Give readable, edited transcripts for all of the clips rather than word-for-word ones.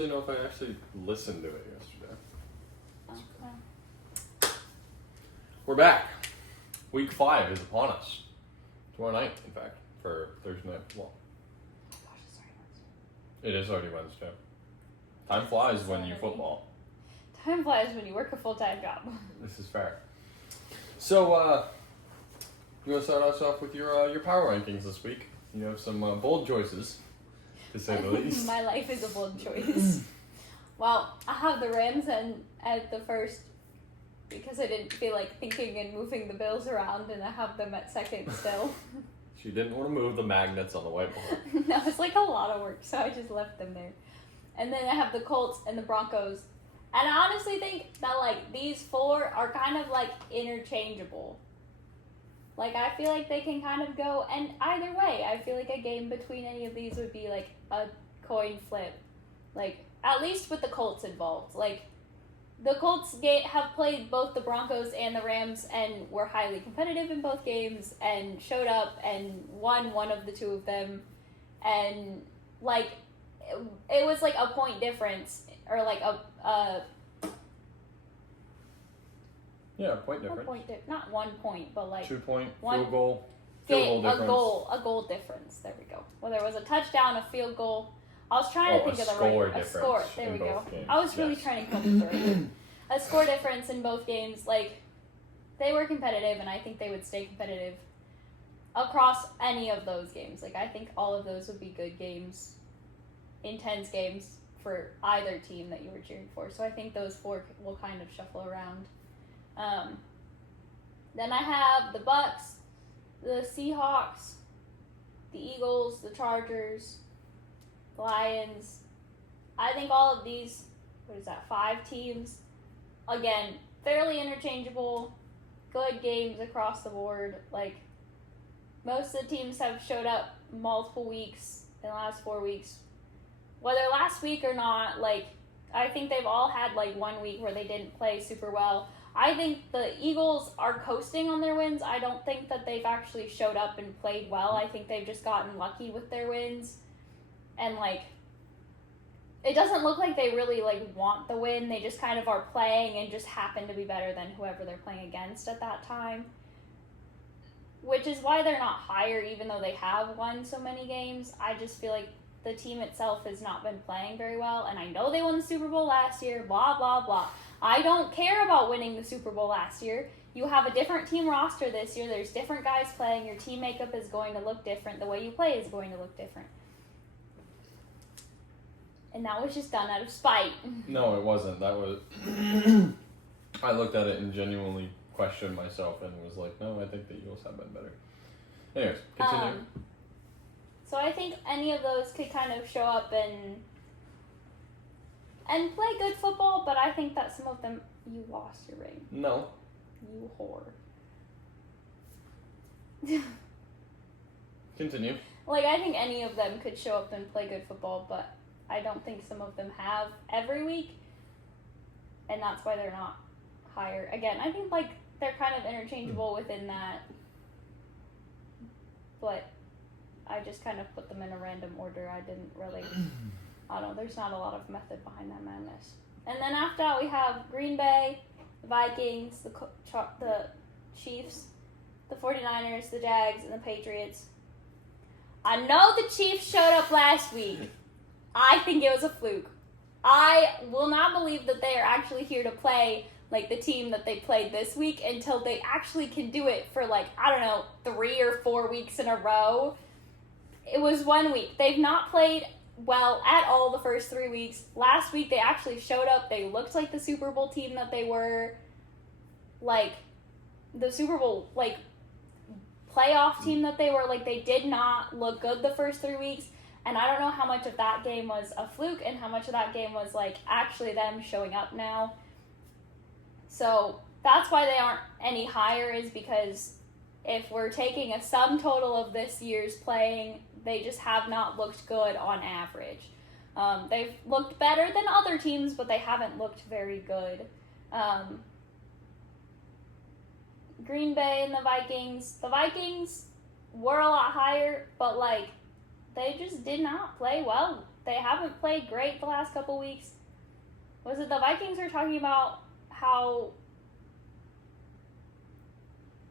I don't know if I actually listened to it yesterday. Okay. We're back. Week 5 is upon us. Tomorrow night, in fact, for Thursday night football. Gosh, it's already Wednesday. It is already Wednesday. Time flies when you football. Time flies when you work a full-time job. This is fair. So, you want to start us off with your power rankings this week? You have some bold choices, to say the least. My life is a bold choice. Well, I have the Rams at the first because I didn't feel like thinking and moving the Bills around, and I have them at second still. She didn't want to move the magnets on the whiteboard. No, it's like a lot of work, so I just left them there. And then I have the Colts and the Broncos. And I honestly think that, like, these four are kind of, like, interchangeable. Like, I feel like they can kind of go, and either way, I feel like a game between any of these would be, like, a coin flip. Like, at least with the Colts involved. Like, the Colts have played both the Broncos and the Rams and were highly competitive in both games and showed up and won one of the two of them. And, like, it was, like, a point difference, or, like, Yeah, point difference. Not 1 point, but like 2 point, one, field goal difference. A goal difference. There we go. Whether it was a touchdown, a field goal. I was trying to think of the right difference. A score. There we go. Games. I was really trying to come up with the right. A score difference in both games. Like, they were competitive, and I think they would stay competitive across any of those games. Like, I think all of those would be good games, intense games for either team that you were cheering for. So I think those four will kind of shuffle around. Then I have the Bucs, the Seahawks, the Eagles, the Chargers, the Lions. I think all of these, 5 teams, again, fairly interchangeable, good games across the board. Like, most of the teams have showed up multiple weeks in the last 4 weeks. Whether last week or not, like, I think they've all had, like, 1 week where they didn't play super well. I think the Eagles are coasting on their wins. I don't think that they've actually showed up and played well. I think they've just gotten lucky with their wins. And, like, it doesn't look like they really, like, want the win. They just kind of are playing and just happen to be better than whoever they're playing against at that time. Which is why they're not higher, even though they have won so many games. I just feel like the team itself has not been playing very well. And I know they won the Super Bowl last year, blah, blah, blah. I don't care about winning the Super Bowl last year. You have a different team roster this year. There's different guys playing. Your team makeup is going to look different. The way you play is going to look different. And that was just done out of spite. No, it wasn't. That was... I looked at it and genuinely questioned myself and was like, no, I think the Eagles have been better. Anyways, continue. So I think any of those could kind of show up and play good football, but I think that some of them, you lost your ring. No. You whore. Continue. Like, I think any of them could show up and play good football, but I don't think some of them have every week, and that's why they're not higher. Again, I think, like, they're kind of interchangeable within that, but I just kind of put them in a random order. I didn't really... I don't know, there's not a lot of method behind that madness. And then after that, we have Green Bay, the Vikings, the Chiefs, the 49ers, the Jags, and the Patriots. I know the Chiefs showed up last week. I think it was a fluke. I will not believe that they are actually here to play, like, the team that they played this week until they actually can do it for, like, I don't know, 3 or 4 weeks in a row. It was 1 week. They've not played well at all the first 3 weeks. Last week they actually showed up. They looked like the Super Bowl team that they were, like the Super Bowl like playoff team that they were. Like, they did not look good the first 3 weeks, and I don't know how much of that game was a fluke and how much of that game was like actually them showing up now. So that's why they aren't any higher, is because if we're taking a sum total of this year's playing, they just have not looked good on average. They've looked better than other teams, but they haven't looked very good. Green Bay and the Vikings were a lot higher, but, like, they just did not play well. they haven't played great the last couple weeks. Was it the Vikings were talking about how...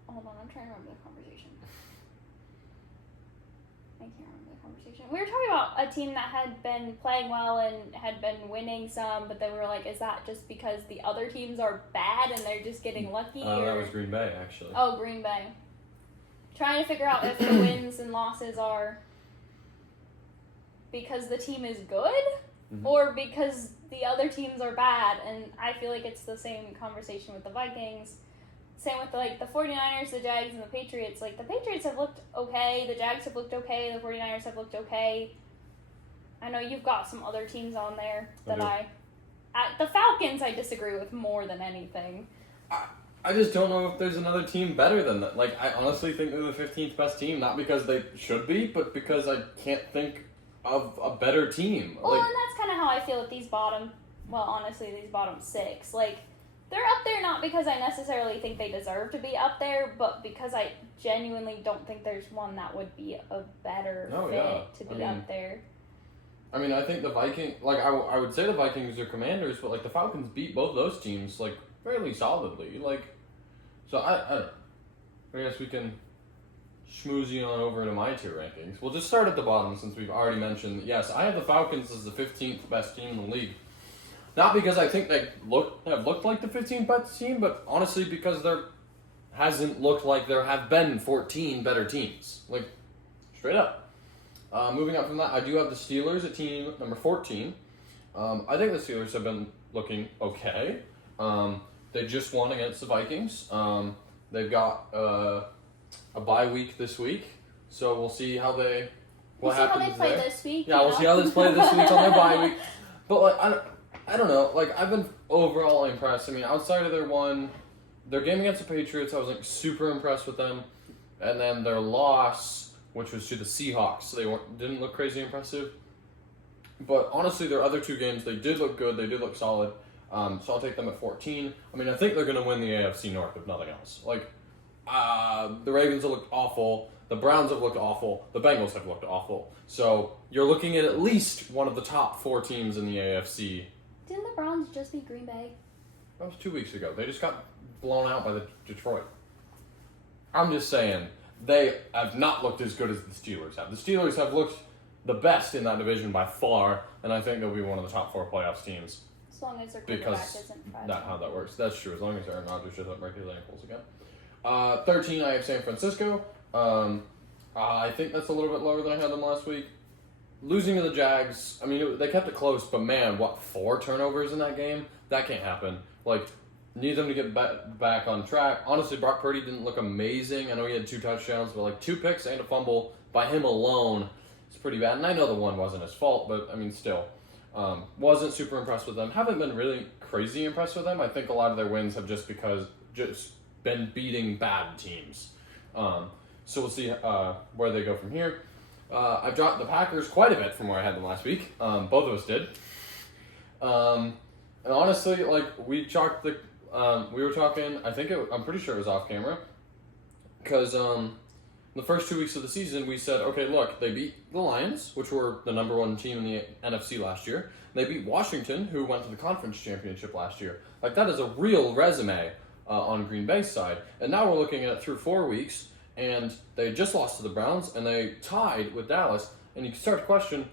Hold on, I'm trying to remember the conversation. I can't remember the conversation. We were talking about a team that had been playing well and had been winning some, but they were like, is that just because the other teams are bad and they're just getting lucky? That was Green Bay, actually. Oh, Green Bay. Trying to figure out if the wins and losses are because the team is good or because the other teams are bad. And I feel like it's the same conversation with the Vikings. Same with the 49ers, the Jags, and the Patriots. Like, the Patriots have looked okay. The Jags have looked okay. The 49ers have looked okay. I know you've got some other teams on there that the Falcons I disagree with more than anything. I just don't know if there's another team better than that. Like, I honestly think they're the 15th best team, not because they should be, but because I can't think of a better team. Well, and that's kind of how I feel with these bottom 6. Like, they're up there not because I necessarily think they deserve to be up there, but because I genuinely don't think there's one that would be a better fit to be up there. I mean, I think the Vikings, like, I would say the Vikings are Commanders, but, like, the Falcons beat both those teams, like, fairly solidly. Like, so I guess we can schmooze you on over to my tier rankings. We'll just start at the bottom since we've already mentioned, yes, I have the Falcons as the 15th best team in the league. Not because I think they have looked like the 15th best team, but honestly because there hasn't looked like there have been 14 better teams. Like, straight up. Moving up from that, I do have the Steelers at team number 14. I think the Steelers have been looking okay. They just won against the Vikings. They've got a bye week this week, so we'll see how they We'll see how they play this week. Yeah, we'll see how they play this week on their bye week. But like, I don't know. Like, I've been overall impressed. I mean, outside of their game against the Patriots, I was like super impressed with them, and then their loss, which was to the Seahawks, so they didn't look crazy impressive. But honestly, their other two games, they did look good. They did look solid. So I'll take them at 14. I mean, I think they're going to win the AFC North, if nothing else. Like, the Ravens have looked awful. The Browns have looked awful. The Bengals have looked awful. So you're looking at least one of the top 4 teams in the AFC. Didn't the Browns just beat Green Bay? That was 2 weeks ago. They just got blown out by the Detroit. I'm just saying, they have not looked as good as the Steelers have. The Steelers have looked the best in that division by far, and I think they'll be one of the top 4 playoffs teams. As long as their quarterback isn't fragile. That's how that works. That's true. As long as Aaron Rodgers doesn't break his ankles again. 13, I have San Francisco. I think that's a little bit lower than I had them last week. Losing to the Jags, I mean, they kept it close, but man, 4 turnovers in that game? That can't happen. Like, need them to get back on track. Honestly, Brock Purdy didn't look amazing. I know he had 2 touchdowns, but like 2 picks and a fumble by him alone is pretty bad. And I know the one wasn't his fault, but I mean, still. Wasn't super impressed with them. Haven't been really crazy impressed with them. I think a lot of their wins have just been beating bad teams. So we'll see where they go from here. I've dropped the Packers quite a bit from where I had them last week. Both of us did. And honestly, like, we were talking, I'm pretty sure it was off camera, because the first 2 weeks of the season, we said, okay, look, they beat the Lions, which were the number 1 team in the NFC last year. They beat Washington, who went to the conference championship last year. Like, that is a real resume on Green Bay's side. And now we're looking at it through 4 weeks, and they just lost to the Browns, and they tied with Dallas. And you start to question,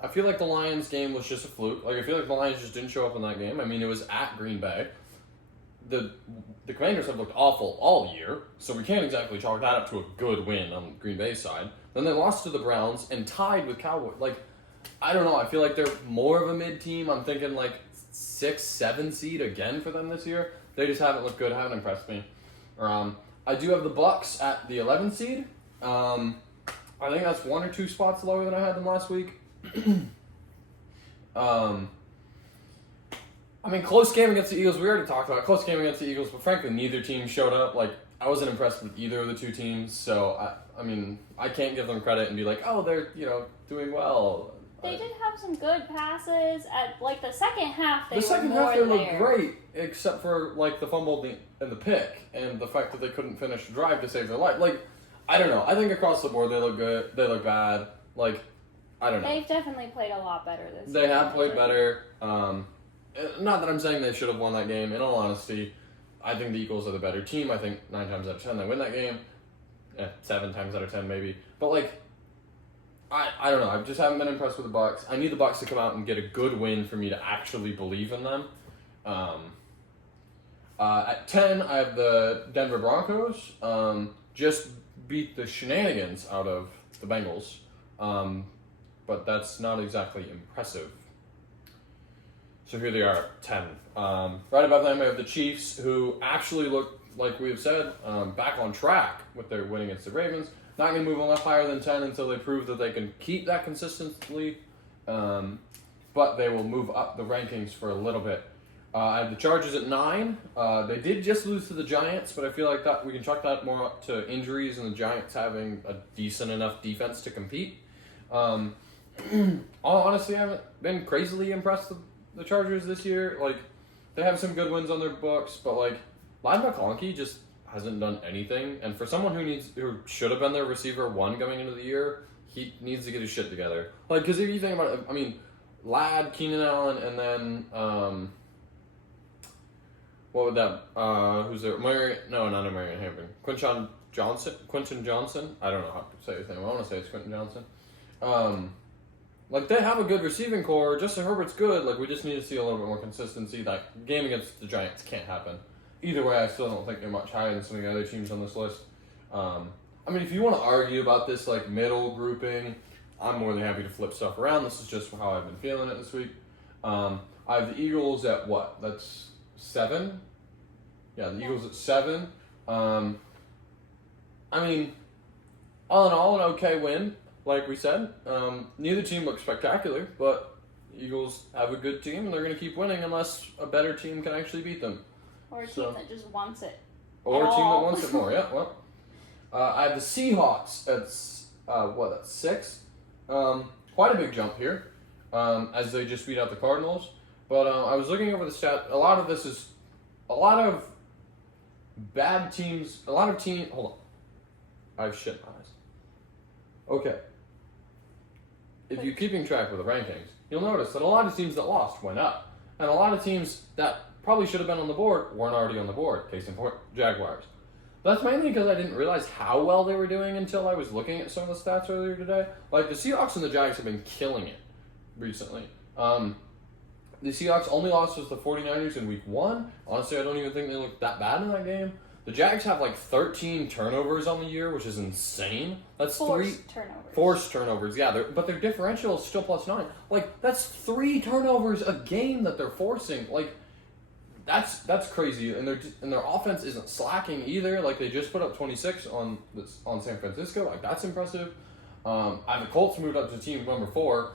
I feel like the Lions game was just a fluke. Like, I feel like the Lions just didn't show up in that game. I mean, it was at Green Bay. The Commanders have looked awful all year, so we can't exactly chalk that up to a good win on Green Bay's side. Then they lost to the Browns and tied with Cowboys. Like, I don't know. I feel like they're more of a mid-team. I'm thinking, like, 6, 7 seed again for them this year. They just haven't looked good, haven't impressed me. I do have the Bucs at the 11th seed. I think that's 1 or 2 spots lower than I had them last week. I mean, close game against the Eagles. We already talked about it. Close game against the Eagles, but frankly, neither team showed up. Like, I wasn't impressed with either of the 2 teams, so I mean, I can't give them credit and be like, oh, they're, doing well. They did have some good passes. At, like, the second half, they looked great, except for, like, the fumble and the pick, and the fact that they couldn't finish the drive to save their life. Like, I don't know. I think across the board, they look good. They look bad. Like, I don't know. They've definitely played a lot better this They year. have played better. Not that I'm saying they should have won that game. In all honesty, I think the Eagles are the better team. I think 9 times out of 10 they win that game. 7 times out of 10 maybe. But like, I don't know. I just haven't been impressed with the Bucs. I need the Bucs to come out and get a good win for me to actually believe in them. At 10, I have the Denver Broncos. Just beat the shenanigans out of the Bengals. But that's not exactly impressive. So here they are at 10. Right above them, I have the Chiefs, who actually look, like we've said, back on track with their win against the Ravens. Not going to move them up higher than 10 until they prove that they can keep that consistently. But they will move up the rankings for a little bit. I have the Chargers at 9. They did just lose to the Giants, but I feel like that we can chalk that more up to injuries and the Giants having a decent enough defense to compete. Honestly, I haven't been crazily impressed with the Chargers this year. Like, they have some good wins on their books, but like, Lyle McConkey just hasn't done anything. And for someone who should have been their receiver 1 going into the year, he needs to get his shit together. Like, because if you think about it, I mean, Ladd, Keenan Allen, and then what would that? Who's there? Not Marion Hampton. Quinton Johnson. I don't know how to say his name. I want to say it's Quinton Johnson. Like, they have a good receiving core. Justin Herbert's good. Like, we just need to see a little bit more consistency. That game against the Giants can't happen. Either way, I still don't think they're much higher than some of the other teams on this list. I mean, if you want to argue about this, like, middle grouping, I'm more than happy to flip stuff around. This is just how I've been feeling it this week. I have the Eagles at what? That's 7? Yeah, the Eagles at 7. I mean, all in all, an okay win. Like we said, neither team looks spectacular, but Eagles have a good team, and they're going to keep winning unless a better team can actually beat them. Or a team that just wants it. Or a team that wants it more, yeah. Well, I have the Seahawks at 6. Quite a big jump here, as they just beat out the Cardinals. But I was looking over the stat. A lot of this is a lot of bad teams. Hold on. I have shit in my eyes. Okay. If you're keeping track with the rankings, you'll notice that a lot of teams that lost went up. And a lot of teams that probably should have been on the board weren't already on the board. Case in point, Jaguars. That's mainly because I didn't realize how well they were doing until I was looking at some of the stats earlier today. Like, the Seahawks and the Jags have been killing it recently. The Seahawks' only loss was the 49ers in week 1. Honestly, I don't even think they looked that bad in that game. The Jags have like 13 turnovers on the year, which is insane. That's forced turnovers, yeah. But their differential is still +9. Like, that's 3 turnovers a game that they're forcing. Like, that's crazy. And their offense isn't slacking either. Like, they just put up 26 on San Francisco. Like, that's impressive. The Colts moved up to team number 4.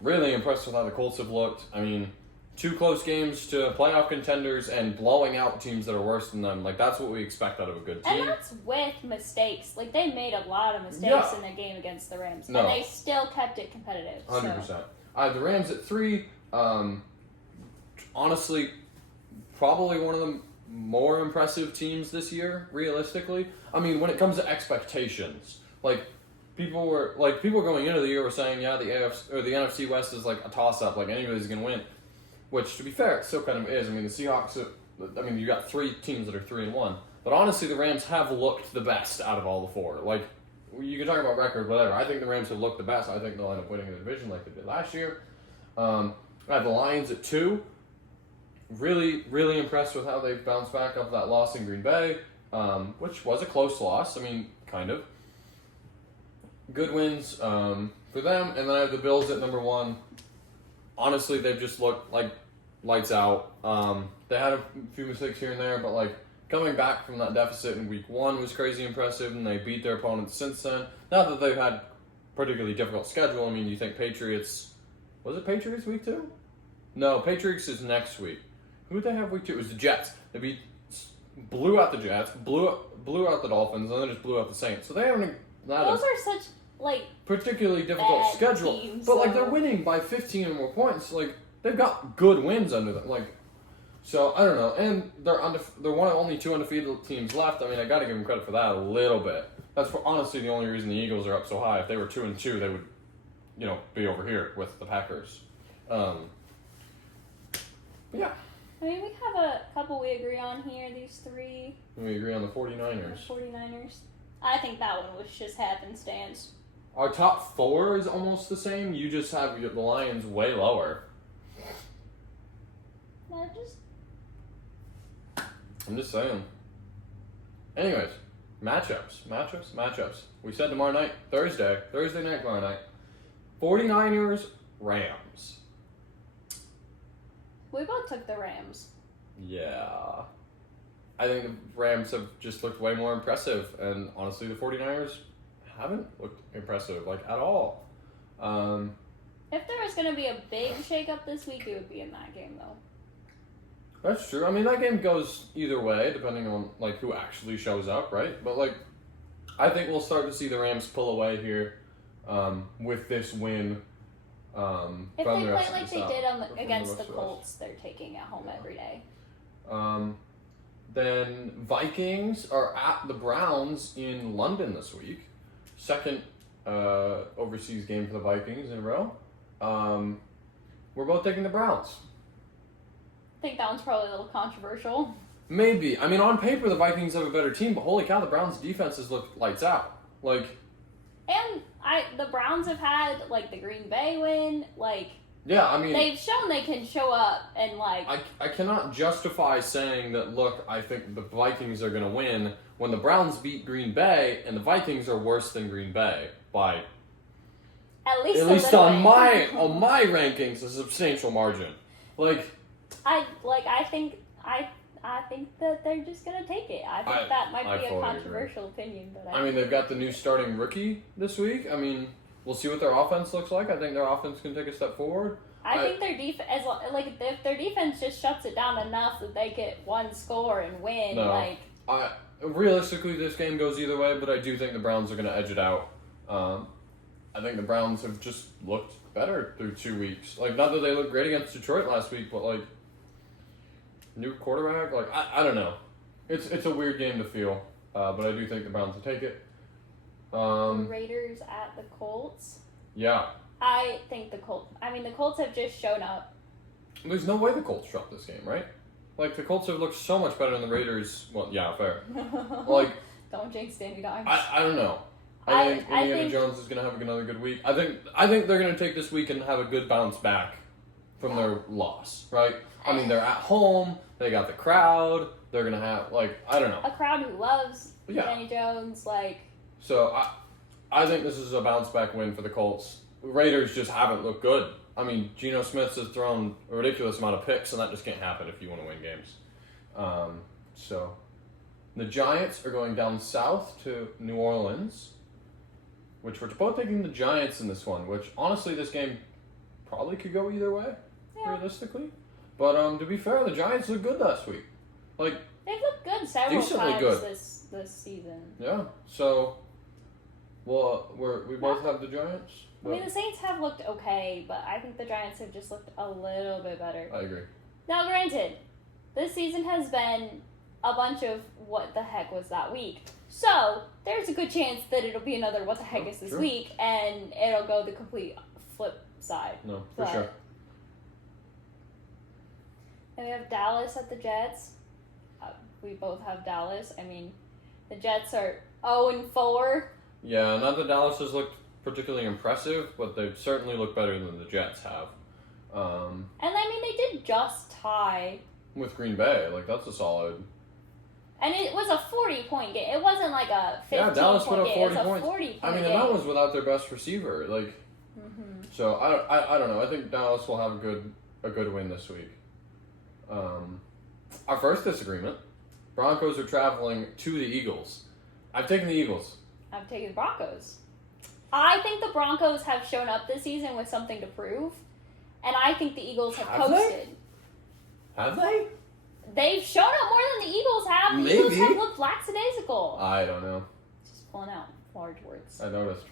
Really impressed with how the Colts have looked. I mean, 2 close games to playoff contenders and blowing out teams that are worse than them. Like, that's what we expect out of a good team. And that's with mistakes. Like, they made a lot of mistakes in their game against the Rams. No. And they still kept it competitive. 100%. So. I have the Rams at 3. Honestly, probably one of the more impressive teams this year, realistically. I mean, when it comes to expectations, like, people going into the year were saying, yeah, the NFC West is like a toss-up. Like, anybody's going to win. Which, to be fair, it still kind of is. I mean, the Seahawks, you got 3 teams that are 3-1. But honestly, the Rams have looked the best out of all the 4. Like, you can talk about record, whatever. I think the Rams have looked the best. I think they'll end up winning the division like they did last year. I have the Lions at 2. Really, really impressed with how they've bounced back off that loss in Green Bay, which was a close loss. I mean, kind of. Good wins for them. And then I have the Bills at number 1. Honestly, they've just looked like lights out. They had a few mistakes here and there, but like coming back from that deficit in week 1 was crazy impressive, and they beat their opponents since then. Not that they've had particularly difficult schedule. I mean, you think Patriots... Was it Patriots week 2? No, Patriots is next week. Who did they have week 2? It was the Jets. They blew out the Jets, blew out the Dolphins, and then just blew out the Saints. So they haven't... Those are such... like particularly difficult schedule, teams, but like they're winning by 15 or more points. Like, they've got good wins under them. Like, so I don't know. And they're one of only 2 undefeated teams left. I mean, I got to give them credit for that a little bit. That's honestly the only reason the Eagles are up so high. If they were 2-2, they would be over here with the Packers. But yeah. I mean, we have a couple we agree on here, these three. We agree on the 49ers. The 49ers. I think that one was just happenstance. Our top 4 is almost the same. You just have the Lions way lower. I'm just saying. Anyways, matchups. We said tomorrow night, Thursday night tomorrow night. 49ers, Rams. We both took the Rams. Yeah. I think the Rams have just looked way more impressive, and honestly, the 49ers haven't looked impressive, at all. If there was going to be a big shakeup this week, it would be in that game, though. That's true. I mean, that game goes either way, depending on, who actually shows up, right? But, I think we'll start to see the Rams pull away here with this win. If they play like they did against the Colts, they're taking at home every day. Then Vikings are at the Browns in London this week. Second overseas game for the Vikings in a row. We're both taking the Browns. I think that one's probably a little controversial. Maybe. I mean, on paper, the Vikings have a better team, but holy cow, the Browns' defenses look lights out. And the Browns have had, the Green Bay win, Yeah, I mean... They've shown they can show up and, I cannot justify saying that, look, I think the Vikings are going to win when the Browns beat Green Bay and the Vikings are worse than Green Bay by... At least on my rankings, a substantial margin. I think that they're just gonna take it. I think that might be a controversial opinion, but I mean, they've got the new starting rookie this week. I mean, we'll see what their offense looks like. I think their offense can take a step forward. I think their defense, if their defense just shuts it down enough that they get one score and win, realistically, this game goes either way, but I do think the Browns are going to edge it out. I think the Browns have just looked better through 2 weeks. Not that they looked great against Detroit last week, but new quarterback. I don't know. It's a weird game to feel, but I do think the Browns will take it. The Raiders at the Colts. Yeah. I think the Colts have just shown up. There's no way the Colts drop this game, right? The Colts have looked so much better than the Raiders. Well, yeah, fair. Don't jinx Danny Dimes. I don't know. I think Indiana Jones is going to have another good week. I think they're going to take this week and have a good bounce back from their loss, right? I mean, they're at home. They got the crowd. They're going to have, I don't know. A crowd who loves Danny Jones, So, I think this is a bounce back win for the Colts. Raiders just haven't looked good. I mean, Geno Smith has thrown a ridiculous amount of picks, and that just can't happen if you want to win games. So, the Giants are going down south to New Orleans, which we're both taking the Giants in this one, which, honestly, this game probably could go either way, realistically. But, to be fair, the Giants look good last week. They've looked good several times good. this season. Yeah, so, well, we both have the Giants. I mean, the Saints have looked okay, but I think the Giants have just looked a little bit better. I agree. Now, granted, this season has been a bunch of what the heck was that week. So, there's a good chance that it'll be another what the heck is this week, and it'll go the complete flip side. No, for sure. And we have Dallas at the Jets. We both have Dallas. I mean, the Jets are 0-4. Yeah, not that Dallas has looked particularly impressive, but they've certainly looked better than the Jets have. And I mean, they did just tie with Green Bay. That's a solid. And it was a 40-point game. It wasn't like a 15-point game. Yeah, Dallas put up 40 points. It was a 40-point I mean, game. and that was without their best receiver. So I don't know. I think Dallas will have a good win this week. Our first disagreement: Broncos are traveling to the Eagles. I've taken the Eagles. I've taken the Broncos. I think the Broncos have shown up this season with something to prove, and I think the Eagles have coasted. Have they? They've shown up more than the Eagles have. The Eagles have looked lackadaisical. I don't know. Just pulling out large words. I noticed.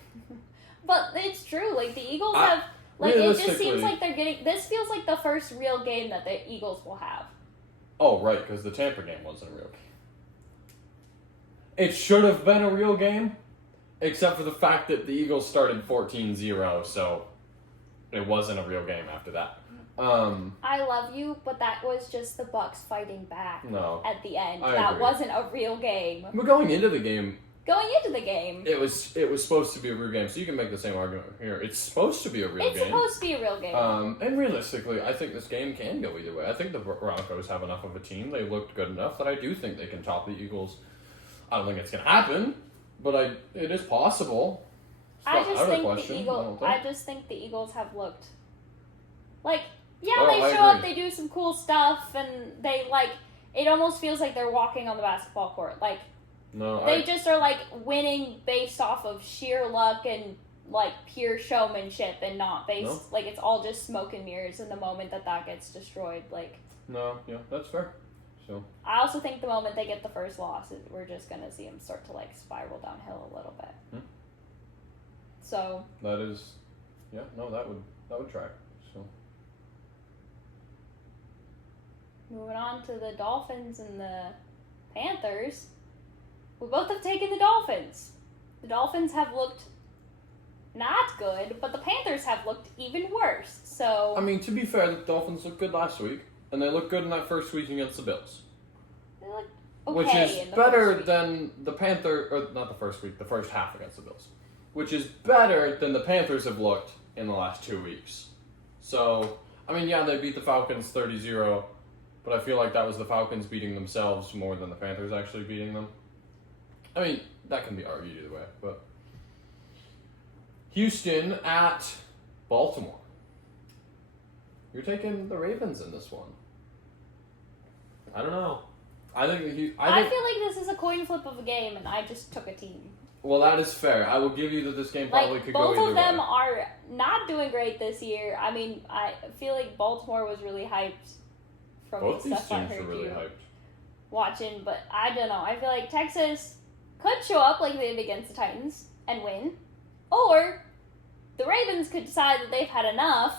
But it's true. The Eagles have... it just seems like they're getting... This feels like the first real game that the Eagles will have. Oh, right, because the Tampa game wasn't a real game. It should have been a real game, except for the fact that the Eagles started 14-0, so it wasn't a real game after that. I love you, but that was just the Bucs fighting back at the end. That wasn't a real game. But going into the game, it was supposed to be a real game, so you can make the same argument here. It's supposed to be a real game. It's supposed to be a real game. And realistically, I think this game can go either way. I think the Broncos have enough of a team. They looked good enough that I do think they can top the Eagles. I don't think it's going to happen, but it is possible. I just think the Eagles have looked like, they show up, they do some cool stuff, and they it almost feels like they're walking on the basketball court. They just are winning based off of sheer luck and pure showmanship, and not based it's all just smoke and mirrors. In the moment that gets destroyed, that's fair. So I also think the moment they get the first loss, we're just gonna see them start to spiral downhill a little bit. So that is, that would track. So moving on to the Dolphins and the Panthers, we both have taken the Dolphins. The Dolphins have looked not good, but the Panthers have looked even worse. So I mean, to be fair, the Dolphins looked good last week, and they looked good in that first week against the Bills. They looked okay, which is better than the the first half against the Bills, which is better than the Panthers have looked in the last 2 weeks. So, I mean, they beat the Falcons 30-0, but I feel like that was the Falcons beating themselves more than the Panthers actually beating them. I mean, that can be argued either way, but Houston at Baltimore. You're taking the Ravens in this one. I don't know. I feel like this is a coin flip of a game, and I just took a team. Well, that is fair. I will give you that this game probably could go either way. Both of them are not doing great this year. I mean, I feel like Baltimore was really hyped from both the stuff I heard really you hyped. Watching, but I don't know. I feel like Texas could show up like they did against the Titans and win, or the Ravens could decide that they've had enough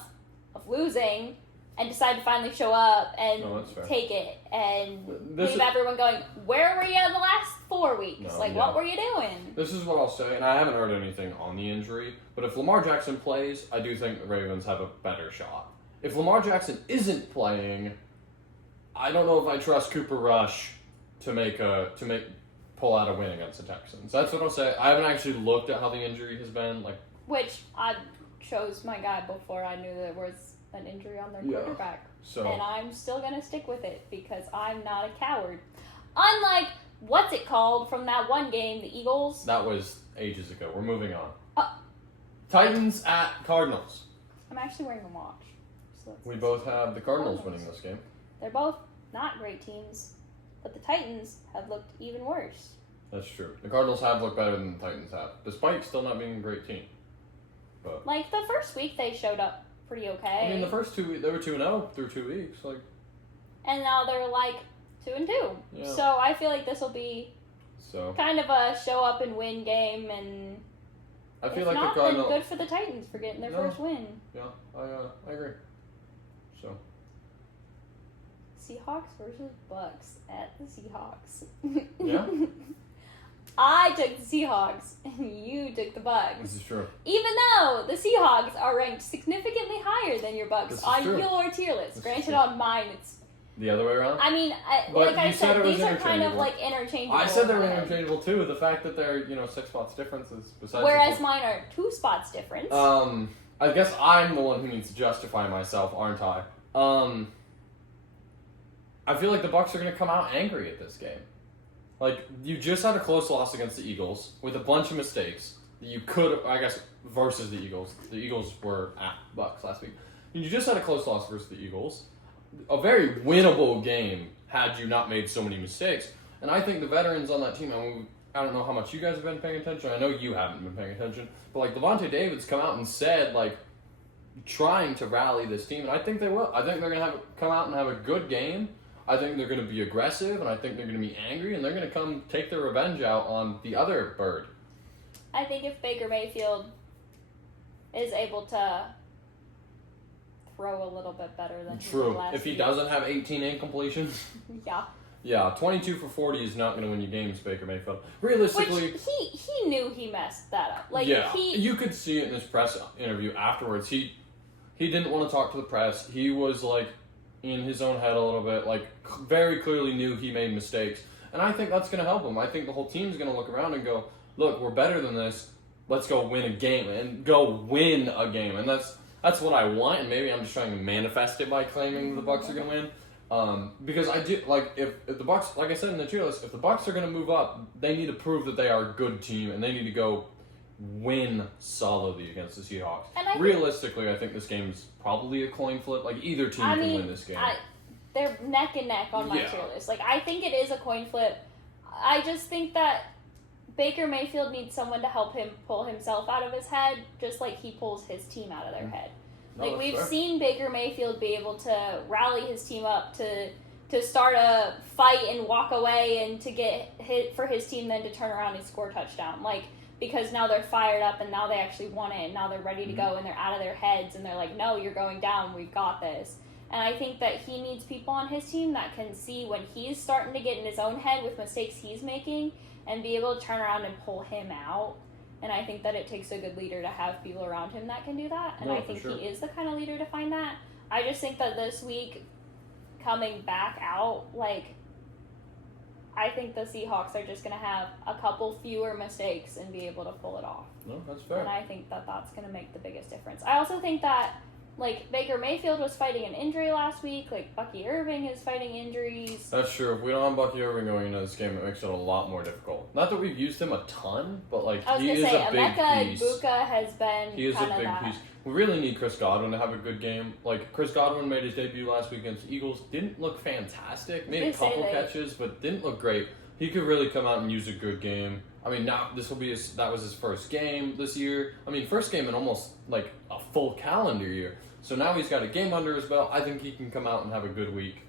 of losing and decide to finally show up and take it and leave everyone going, where were you in the last 4 weeks? What were you doing? This is what I'll say, and I haven't heard anything on the injury, but if Lamar Jackson plays, I do think the Ravens have a better shot. If Lamar Jackson isn't playing, I don't know if I trust Cooper Rush to pull out a win against the Texans. That's what I'll say. I haven't actually looked at how the injury has been. Which I chose my guy before I knew there was an injury on their quarterback. And I'm still going to stick with it because I'm not a coward. Unlike, what's it called from that one game, the Eagles? That was ages ago. We're moving on. Titans at Cardinals. I'm actually wearing a watch. So we both have the Cardinals winning this game. They're both not great teams, but the Titans have looked even worse. That's true. The Cardinals have looked better than the Titans have, despite still not being a great team. But the first week they showed up pretty okay. I mean, the first 2 weeks, they were 2-0 through 2 weeks. And now they're 2-2. Yeah. So I feel like this will be kind of a show up and win game, and I feel if like not, the Cardinals, then good for the Titans for getting their first win. Yeah, I agree. So Seahawks versus Bucs at the Seahawks. Yeah. I took the Seahawks, and you took the Bucs. This is true. Even though the Seahawks are ranked significantly higher than your Bucs on your tier list. Granted, on mine, it's the other way around. I mean, like I said, these are kind of interchangeable. I said they were interchangeable too. The fact that they're 6 spots difference is besides. Whereas mine are 2 spots difference. I guess I'm the one who needs to justify myself, aren't I? I feel like the Bucs are going to come out angry at this game. You just had a close loss against the Eagles with a bunch of mistakes that you could, I guess, versus the Eagles. The Eagles were at Bucs last week. You just had a close loss versus the Eagles. A very winnable game had you not made so many mistakes. And I think the veterans on that team, I don't know how much you guys have been paying attention. I know you haven't been paying attention. But, Levante David's come out and said, trying to rally this team. And I think they will. I think they're going to come out and have a good game. I think they're going to be aggressive, and I think they're going to be angry, and they're going to come take their revenge out on the other bird. I think if Baker Mayfield is able to throw a little bit better than he did last If he week. doesn't have 18 incompletions. Yeah. Yeah, 22 for 40 is not going to win you games, Baker Mayfield. Realistically... Which he knew he messed that up. You could see it in his press interview afterwards. he didn't want to talk to the press. He was like in his own head a little bit, like very clearly knew he made mistakes. And I think that's going to help him. I think the whole team's going to look around and go, look, we're better than this. Let's go win a game and go win a game. And that's what I want. And maybe I'm just trying to manifest it by claiming the Bucs are going to win. Because I do, like, if the Bucs, like I said in the tier list, if the Bucs are going to move up, they need to prove that they are a good team and they need to go win solidly against the Seahawks. Realistically, I think this game's probably a coin flip. Like, either team can win this game. They're neck and neck on my tier list. Like, I think it is a coin flip. I just think that Baker Mayfield needs someone to help him pull himself out of his head, just like he pulls his team out of their head. Like, we've seen Baker Mayfield be able to rally his team up to start a fight and walk away and to get hit for his team, then to turn around and score a touchdown. Like, because now they're fired up and now they actually want it and now they're ready to go and they're out of their heads and they're like, no, you're going down, we've got this. And I think that he needs people on his team that can see when he's starting to get in his own head with mistakes he's making and be able to turn around and pull him out. And I think that it takes a good leader to have people around him that can do that. And I think he is the kind of leader to find that. I just think that this week, coming back out, like, I think the Seahawks are just going to have a couple fewer mistakes and be able to pull it off. No, that's fair. And I think that that's going to make the biggest difference. I also think that, like, Baker Mayfield was fighting an injury last week. Like, Bucky Irving is fighting injuries. That's true. If we don't have Bucky Irving going into this game, it makes it a lot more difficult. Not that we've used him a ton, but, like, he is a big piece. Emeka has been He is a big piece. We really need Chris Godwin to have a good game. Like, Chris Godwin made his debut last week against the Eagles. Didn't look fantastic. Made a couple catches, but didn't look great. He could really come out and use a good game. I mean, now this will be that was his first game this year. I mean, first game in almost, like, a full calendar year. So now he's got a game under his belt. I think he can come out and have a good week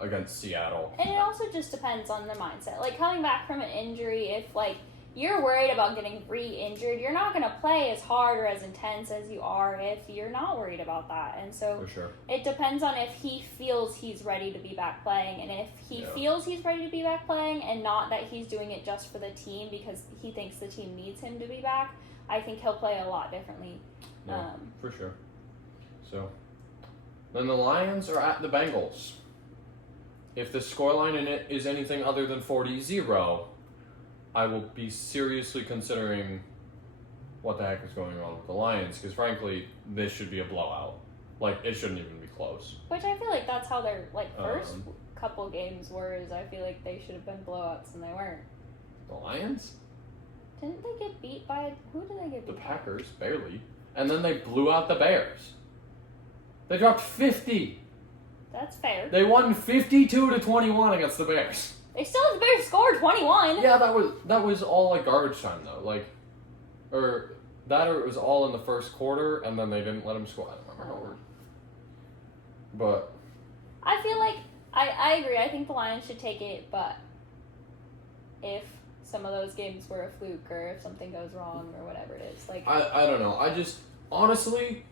against Seattle. And it also just depends on the mindset. Like, coming back from an injury, if, like, you're worried about getting re-injured, you're not going to play as hard or as intense as you are if you're not worried about that. And so For sure. It depends on if he feels he's ready to be back playing. And if he feels he's ready to be back playing and not that he's doing it just for the team because he thinks the team needs him to be back, I think he'll play a lot differently. Yeah, for sure. So, then the Lions are at the Bengals. If the scoreline in it is anything other than 40-0, I will be seriously considering what the heck is going on with the Lions, because frankly, this should be a blowout. Like, it shouldn't even be close. Which I feel like that's how their, like, first couple games were, is I feel like they should have been blowouts, and they weren't. The Lions? Didn't they get beat by, who did they get beat by? The Packers, barely. And then they blew out the Bears. They dropped 50. That's fair. They won 52-21 against the Bears. They still have the Bears scored 21. Yeah, that was all like garbage time though. Like, or it was all in the first quarter, and then they didn't let them score. I don't remember. But I feel like I agree. I think the Lions should take it, but if some of those games were a fluke or if something goes wrong or whatever it is, like I don't know. I just honestly.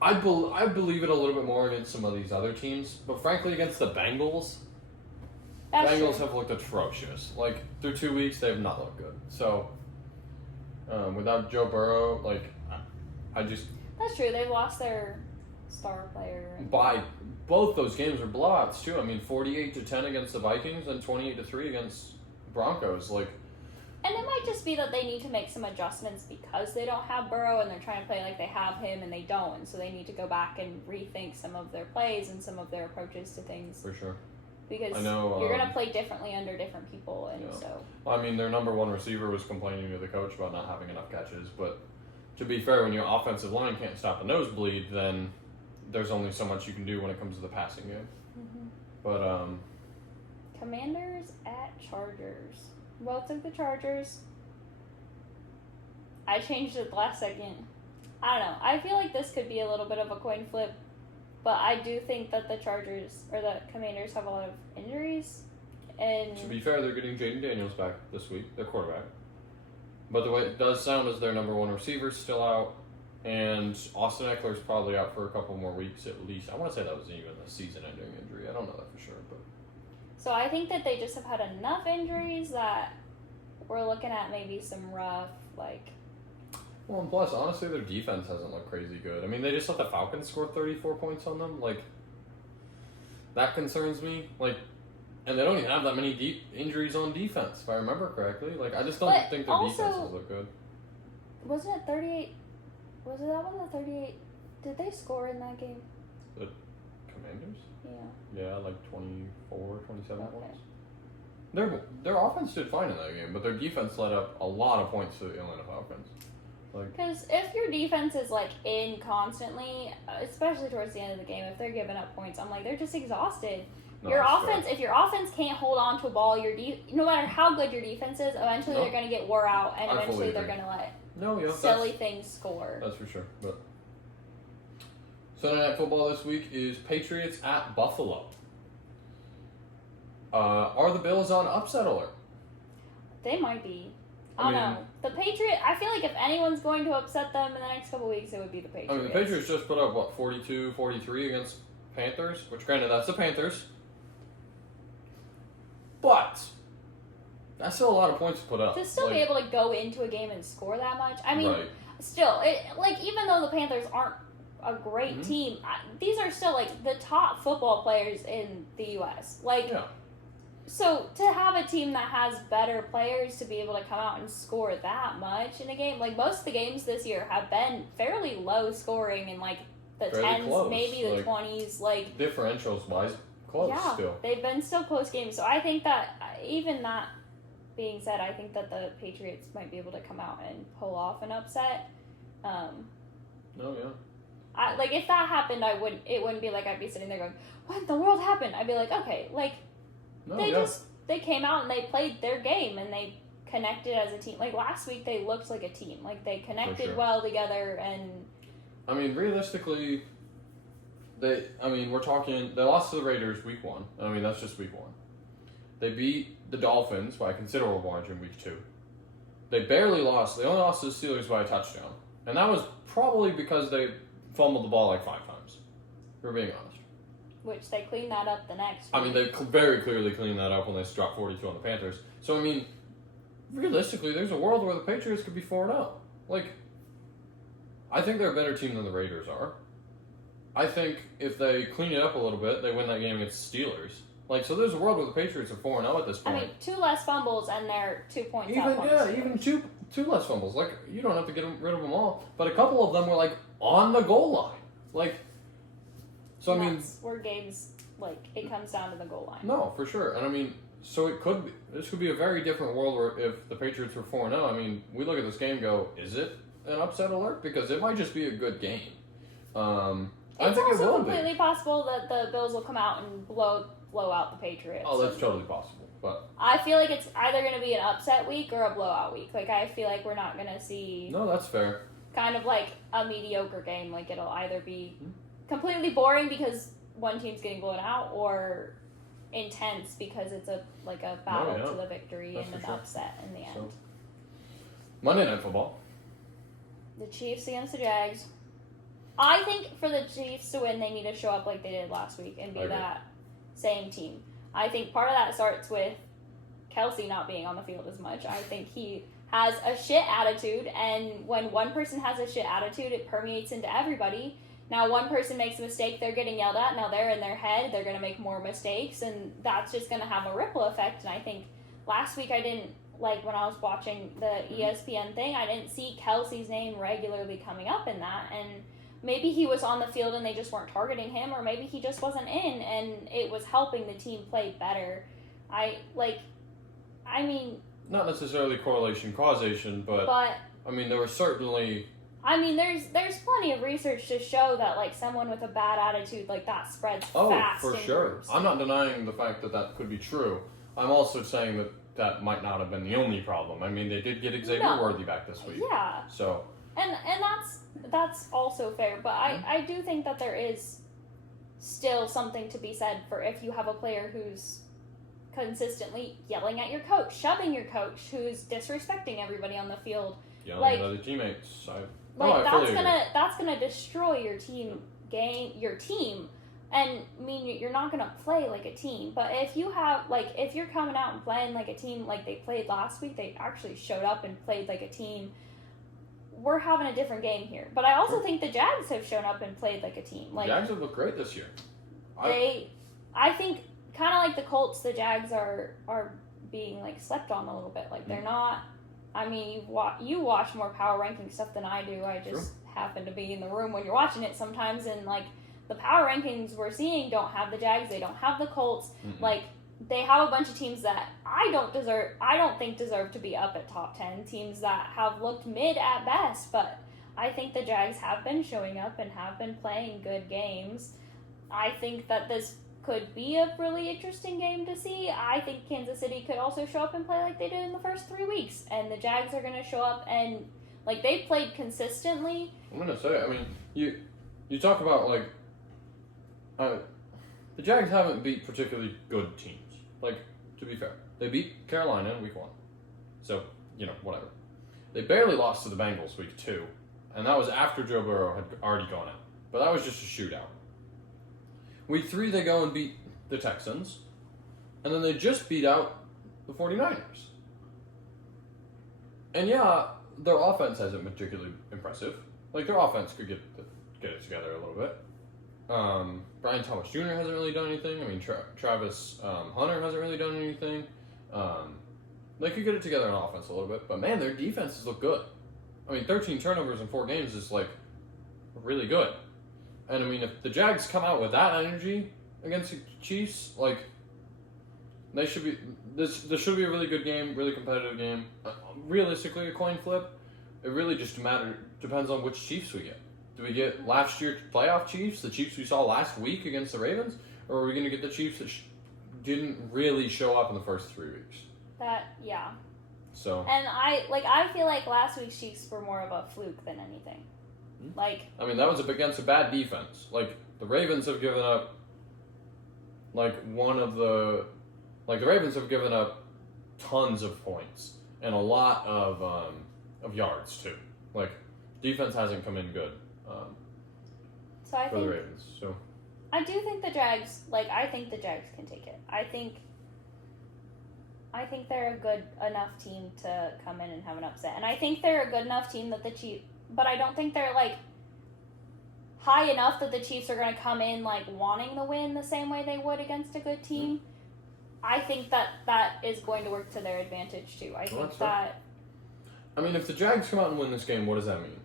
I believe it a little bit more against some of these other teams, but frankly, against the Bengals, Bengals have looked atrocious. Like, through 2 weeks, they have not looked good. So, without Joe Burrow, like, I just... That's true. They've lost their star player. By both those games are blowouts, too. I mean, 48-10 against the Vikings and 28-3 against Broncos. Like... And it might just be that they need to make some adjustments because they don't have Burrow and they're trying to play like they have him and they don't. And so they need to go back and rethink some of their plays and some of their approaches to things. For sure. Because I know, you're going to play differently under different people. And so. Well, I mean, their number one receiver was complaining to the coach about not having enough catches. But to be fair, when your offensive line can't stop a nosebleed, then there's only so much you can do when it comes to the passing game. Mm-hmm. But, Commanders at Chargers. Both took the Chargers. I changed it last second. I don't know. I feel like this could be a little bit of a coin flip, but I do think that the Chargers or the Commanders have a lot of injuries. And to be fair, they're getting Jaden Daniels back this week, their quarterback. But the way it does sound is their number one receiver's still out, and Austin Eckler's probably out for a couple more weeks at least. I want to say that was even a season-ending injury. I don't know that for sure, but. So I think that they just have had enough injuries that we're looking at maybe some rough, like... Well, and plus, honestly, their defense hasn't looked crazy good. I mean, they just let the Falcons score 34 points on them. Like, that concerns me. Like, and they don't even have that many deep injuries on defense, if I remember correctly. Like, I just don't think their defenses look good. Wasn't it 38? Was it that one the 38? Did they score in that game? The Commanders? Yeah. Yeah, like 24, 27 points. Their offense did fine in that game, but their defense let up a lot of points to the Atlanta Falcons. Because if your defense is like in constantly, especially towards the end of the game, if they're giving up points, I'm like, they're just exhausted. No, Your offense, if your offense can't hold on to a ball, no matter how good your defense is, eventually they're going to get wore out, and eventually they're going to let silly things score. That's for sure. But Sunday Night Football this week is Patriots at Buffalo. Are the Bills on upset alert? They might be. I don't know. The Patriots, I feel like if anyone's going to upset them in the next couple weeks, it would be the Patriots. I mean, the Patriots just put up, 42-43 against Panthers? Which, granted, that's the Panthers. But that's still a lot of points to put up. To still be able to go into a game and score that much. I mean, right. Still, even though the Panthers aren't a great team, these are still, the top football players in the U.S. Yeah. So, to have a team that has better players to be able to come out and score that much in a game, most of the games this year have been fairly low scoring in, the fairly 10s, close. maybe the 20s, differentials-wise, close still. They've been still close games. So, I think that, even that being said, I think that the Patriots might be able to come out and pull off an upset. Oh, yeah. If that happened, it wouldn't be like I'd be sitting there going, what in the world happened? I'd be like, okay, they came out and they played their game and they connected as a team. Last week they looked like a team. They connected well together and... I mean, realistically, we're talking... They lost to the Raiders week 1. I mean, that's just week 1. They beat the Dolphins by a considerable margin week 2. They barely lost. They only lost to the Steelers by a touchdown. And that was probably because they fumbled the ball 5 times. If we're being honest. Which they cleaned that up the next week. I mean, they very clearly cleaned that up when they dropped 42 on the Panthers. So, I mean, realistically, there's a world where the Patriots could be 4-0. I think they're a better team than the Raiders are. I think if they clean it up a little bit, they win that game against the Steelers. So there's a world where the Patriots are 4-0 at this point. I mean, 2 less fumbles and they're 2 points out. Yeah, even two less fumbles. You don't have to get rid of them all. But a couple of them were, on the goal line. So, I mean... That's where games, it comes down to the goal line. No, for sure. And, I mean, so this could be a very different world where if the Patriots were 4-0, I mean, we look at this game and go, is it an upset alert? Because it might just be a good game. I think it will be. It's also completely possible that the Bills will come out and blow out the Patriots. Oh, that's totally possible. But I feel like it's either going to be an upset week or a blowout week. I feel like we're not going to see... No, that's fair. Kind of a mediocre game. It'll either be... completely boring because one team's getting blown out, or intense because it's a battle to the victory and an upset in the end. So, Monday Night Football. The Chiefs against the Jags. I think for the Chiefs to win, they need to show up like they did last week and be that same team. I think part of that starts with Kelsey not being on the field as much. I think he has a shit attitude, and when one person has a shit attitude, it permeates into everybody. Now, one person makes a mistake, they're getting yelled at. Now they're in their head, they're going to make more mistakes, and that's just going to have a ripple effect. And I think last week I didn't, when I was watching the ESPN thing, I didn't see Kelsey's name regularly coming up in that. And maybe he was on the field and they just weren't targeting him, or maybe he just wasn't in and it was helping the team play better. Not necessarily correlation, causation, but I mean, there were certainly... there's plenty of research to show that, someone with a bad attitude, that spreads fast. Oh, for sure. Groups. I'm not denying the fact that could be true. I'm also saying that might not have been the only problem. I mean, they did get Xavier Worthy back this week. Yeah. So... And that's also fair, but I do think that there is still something to be said for if you have a player who's consistently yelling at your coach, shoving your coach, who's disrespecting everybody on the field. Yelling at other teammates. That's gonna destroy your team and mean you're not gonna play like a team. But if you have if you're coming out and playing like a team like they played last week, they actually showed up and played like a team. we're having a different game here. But I also think the Jags have shown up and played like a team. Like Jags have looked great this year. I think, kind of like the Colts, the Jags are being like slept on a little bit. Like they're not. I mean, you watch more power ranking stuff than I do. I just happen to be in the room when you're watching it sometimes, and like the power rankings we're seeing don't have the Jags. They don't have the Colts. Like they have a bunch of teams that I don't think deserve to be up at top 10. Teams that have looked mid at best, but I think the Jags have been showing up and have been playing good games. I think that this could be a really interesting game to see. I think Kansas City could also show up and play like they did in the first 3 weeks, and the Jags are going to show up and like they played consistently. I'm going to say, I mean, you talk about like the Jags haven't beat particularly good teams. Like, to be fair, they beat Carolina in week 1. So, whatever. They barely lost to the Bengals week 2, and that was after Joe Burrow had already gone out. But that was just a shootout. Week 3, they go and beat the Texans, and then they just beat out the 49ers. And yeah, their offense hasn't been particularly impressive. Like, their offense could get it together a little bit. Brian Thomas Jr. hasn't really done anything. I mean, Travis Hunter hasn't really done anything. They could get it together on offense a little bit, but man, their defenses look good. I mean, 13 turnovers in 4 games is like really good. And I mean, if the Jags come out with that energy against the Chiefs, like they should be. This should be a really good game, really competitive game. Realistically, a coin flip. It really just depends on which Chiefs we get. Do we get last year's playoff Chiefs, the Chiefs we saw last week against the Ravens, or are we going to get the Chiefs that didn't really show up in the first 3 weeks? Yeah. So. And I feel like last week's Chiefs were more of a fluke than anything. Like. I mean, that was against a bad defense. Like the Ravens have given up. The Ravens have given up tons of points and a lot of yards too. Like defense hasn't come in good. So I think the Ravens. So I do think the Jags. I think the Jags can take it. I think they're a good enough team to come in and have an upset, and I think they're a good enough team that the Chiefs. But I don't think they're high enough that the Chiefs are going to come in wanting the win the same way they would against a good team. I think that is going to work to their advantage too. I think that. I mean, if the Jags come out and win this game, what does that mean?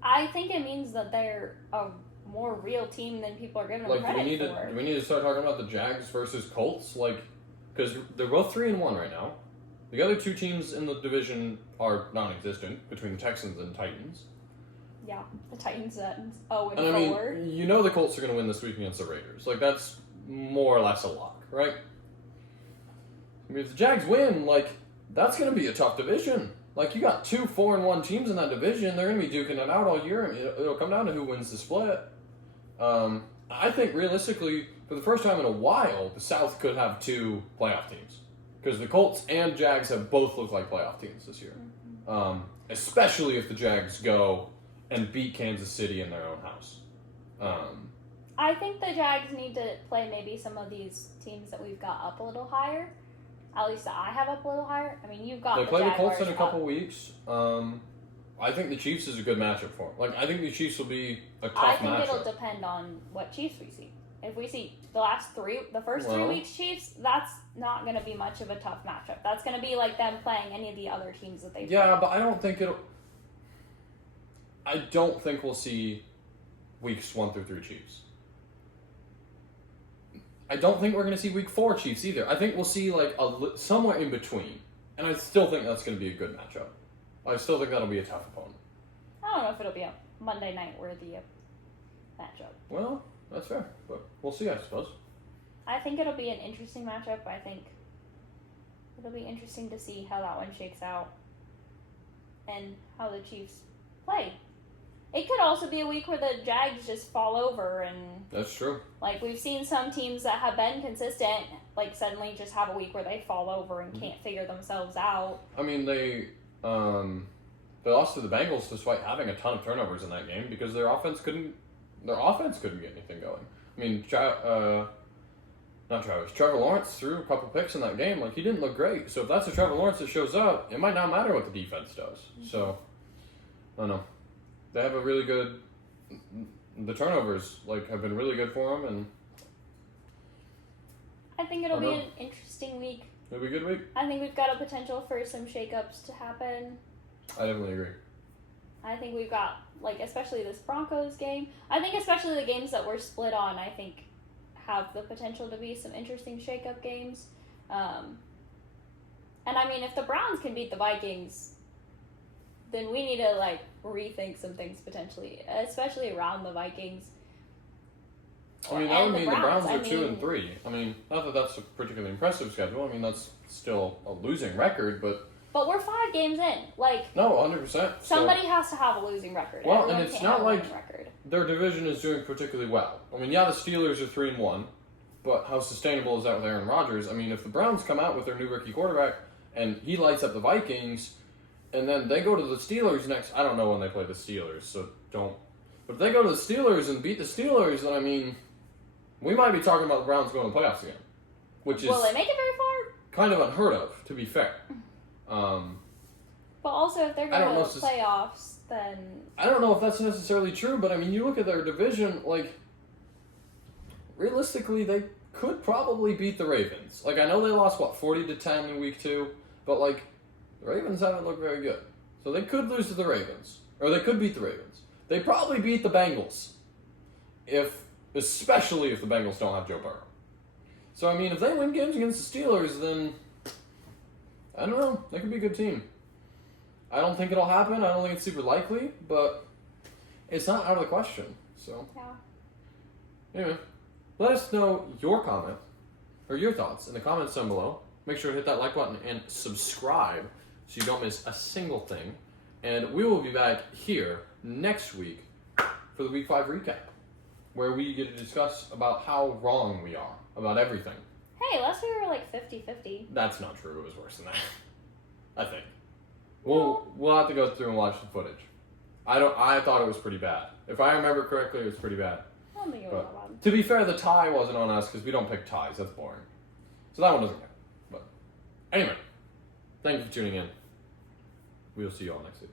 I think it means that they're a more real team than people are giving them credit for. Do we need to start talking about the Jags versus Colts? Because they're both 3-1 right now. The other 2 teams in the division are non-existent between the Texans and Titans. Yeah, the Titans at 0-4. And I mean, the Colts are going to win this week against the Raiders. That's more or less a lock, right? I mean, if the Jags win, that's going to be a tough division. You got 2 4-1 teams in that division. They're going to be duking it out all year. I mean, it'll come down to who wins the split. I think realistically, for the first time in a while, the South could have 2 playoff teams. Because the Colts and Jags have both looked like playoff teams this year. Especially if the Jags go and beat Kansas City in their own house. I think the Jags need to play maybe some of these teams that we've got up a little higher. At least that I have up a little higher. I mean, you've got they play the Colts in a couple up. Weeks. I think the Chiefs is a good matchup for them. I think the Chiefs will be a tough matchup. I think it'll depend on what Chiefs we see. If we see the first 3 weeks Chiefs, that's not going to be much of a tough matchup. That's going to be like them playing any of the other teams that they play. Yeah, but I don't think we'll see weeks 1 through 3 Chiefs. I don't think we're going to see week 4 Chiefs either. I think we'll see somewhere in between. And I still think that's going to be a good matchup. I still think that'll be a tough opponent. I don't know if it'll be a Monday night worthy matchup. Well, that's fair. But we'll see, I suppose. I think it'll be an interesting matchup. I think it'll be interesting to see how that one shakes out. And how the Chiefs play. It could also be a week where the Jags just fall over and... That's true. We've seen some teams that have been consistent, suddenly just have a week where they fall over and can't figure themselves out. I mean, they lost to the Bengals despite having a ton of turnovers in that game because their offense couldn't get anything going. I mean, Trevor Lawrence threw a couple picks in that game. He didn't look great. So if that's a Trevor Lawrence that shows up, it might not matter what the defense does. So... I don't know. They have a really good. The turnovers have been really good for them, and I think it'll be an interesting week. It'll be a good week. I think we've got a potential for some shakeups to happen. I definitely agree. I think we've got, especially this Broncos game. I think especially the games that we're split on, I think, have the potential to be some interesting shakeup games. And I mean, if the Browns can beat the Vikings, then we need to, rethink some things potentially, especially around the Vikings. I mean, that would mean the Browns are 2-3. I mean, not that that's a particularly impressive schedule. I mean, that's still a losing record, but... But we're 5 games in. No, 100%. Somebody has to have a losing record. Well, Everyone and it's can't not have a like winning record. their division is doing particularly well. I mean, yeah, the Steelers are 3-1, but how sustainable is that with Aaron Rodgers? I mean, if the Browns come out with their new rookie quarterback and he lights up the Vikings, and then they go to the Steelers next... I don't know when they play the Steelers, so don't... But if they go to the Steelers and beat the Steelers, then, I mean... We might be talking about the Browns going to the playoffs again, which is Will they make it very far? kind of unheard of, to be fair. But also, if they're going to the playoffs, then... I don't know if that's necessarily true, but I mean, you look at their division, realistically, they could probably beat the Ravens. I know they lost, 40-10 in week 2, but, the Ravens haven't looked very good. So they could lose to the Ravens, or they could beat the Ravens. They probably beat the Bengals, especially if the Bengals don't have Joe Burrow. So, I mean, if they win games against the Steelers, then, I don't know, they could be a good team. I don't think it'll happen. I don't think it's super likely, but it's not out of the question. So, anyway, let us know your comment or your thoughts in the comments down below. Make sure to hit that like button and subscribe so you don't miss a single thing. And we will be back here next week for the Week 5 recap, where we get to discuss about how wrong we are about everything. Hey, last week we were 50-50. That's not true. It was worse than that. I think. We'll have to go through and watch the footage. I thought it was pretty bad. If I remember correctly, it was pretty bad. I don't think it was that bad. To be fair, the tie wasn't on us because we don't pick ties. That's boring. So that one doesn't count. But anyway, thank you for tuning in. We will see you all next week.